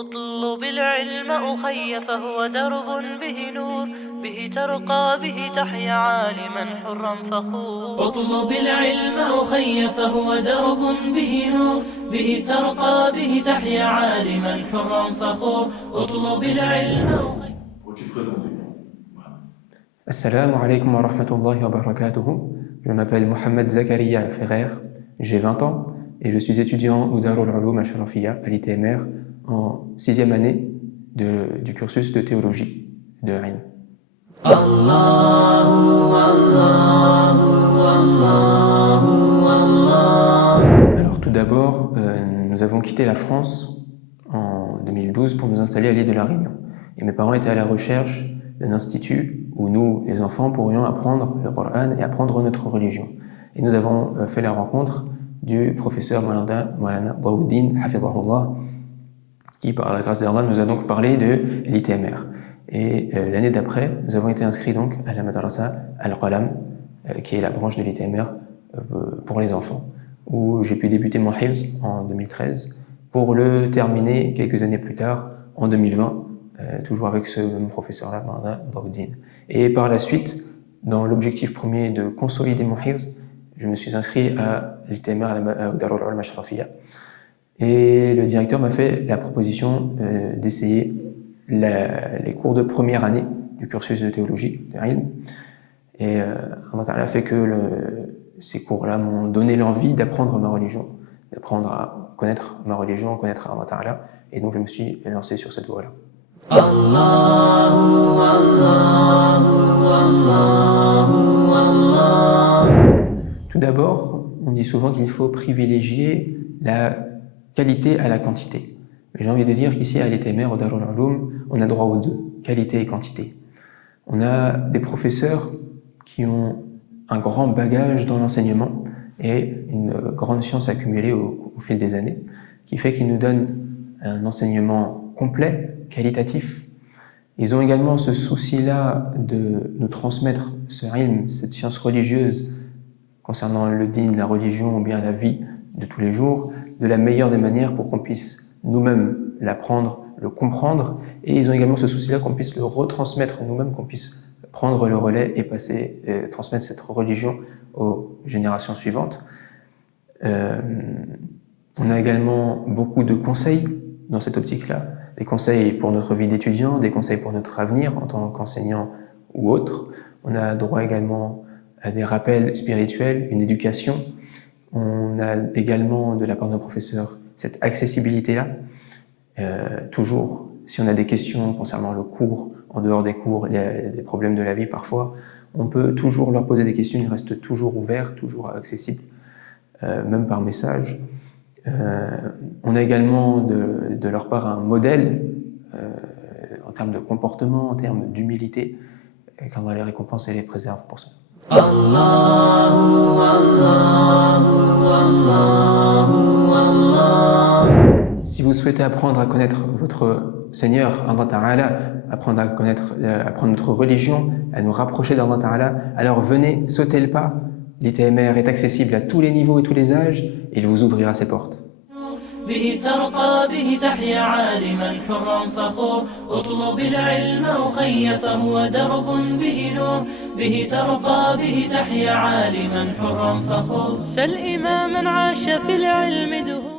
اطلب العلم أخي فهو درب به نور به ترقى به تحيا عالما حرا فخور. اطلب العلم أخي فهو درب به نور به ترقى به تحيا عالما حرا فخور. اطلب العلم أخي. Assalamu alaikum wa rahmatullahi wa barakatuh. Je m'appelle Mohamed Zakaria Ferrer, j'ai 20 ans et je suis étudiant au Darul Uloum Ashrafiyya à l'ITMR en 6e année du cursus de théologie de Rennes. Alors tout d'abord, nous avons quitté la France en 2012 pour nous installer à l'île de la Réunion. Et mes parents étaient à la recherche d'un institut où nous, les enfants, pourrions apprendre le Coran et apprendre notre religion. Et nous avons fait la rencontre du professeur Maulana Daouddine Hafizahullah, qui, par la grâce d'Allah, nous a donc parlé de l'ITMR. Et l'année d'après, nous avons été inscrits donc à la Madrasa Al-Qalam, qui est la branche de l'ITMR pour les enfants, où j'ai pu débuter mon hifz en 2013 pour le terminer quelques années plus tard, en 2020, toujours avec ce même professeur-là, Maulana Daouddine. Et par la suite, dans l'objectif premier de consolider mon hifz, je me suis inscrit à l'ITMR, au Darul Uloum Ashrafiyya. Et le directeur m'a fait la proposition d'essayer les cours de première année du cursus de théologie de Rennes. Et Allah a fait que ces cours-là m'ont donné l'envie d'apprendre ma religion, d'apprendre à connaître ma religion, à connaître Allah Ta'ala. Et donc je me suis lancé sur cette voie-là. Tout d'abord, on dit souvent qu'il faut privilégier la qualité à la quantité. Mais j'ai envie de dire qu'ici à l'ITMR, au Darul Uloum, on a droit aux deux, qualité et quantité. On a des professeurs qui ont un grand bagage dans l'enseignement et une grande science accumulée au fil des années, qui fait qu'ils nous donnent un enseignement complet, qualitatif. Ils ont également ce souci-là de nous transmettre ce ilm, cette science religieuse concernant le din, la religion ou bien la vie de tous les jours, de la meilleure des manières pour qu'on puisse nous-mêmes l'apprendre, le comprendre. Et ils ont également ce souci-là qu'on puisse le retransmettre nous-mêmes, qu'on puisse prendre le relais et transmettre cette religion aux générations suivantes. On a également beaucoup de conseils dans cette optique-là, des conseils pour notre vie d'étudiant, des conseils pour notre avenir en tant qu'enseignant ou autre. On a droit également à des rappels spirituels, une éducation. On a également de la part de nos professeurs cette accessibilité-là. Toujours, si on a des questions concernant le cours, en dehors des cours, des problèmes de la vie parfois, on peut toujours leur poser des questions, ils restent toujours ouverts, toujours accessibles, même par message. On a également de leur part un modèle en termes de comportement, en termes d'humilité, et qu'Allah les récompense et les préserve pour ça. Si vous souhaitez apprendre à connaître votre Seigneur, Allah Ta'ala, apprendre notre religion, à nous rapprocher d'Allah Ta'ala, alors venez, sautez le pas. L'ITMR est accessible à tous les niveaux et tous les âges, et il vous ouvrira ses portes. به ترقى به تحيا عالما حرا فخور. اطلب العلم أخي فهو درب به نور به ترقى به تحيا عالما حرا فخور. سل إماما عاش في العلم دهور.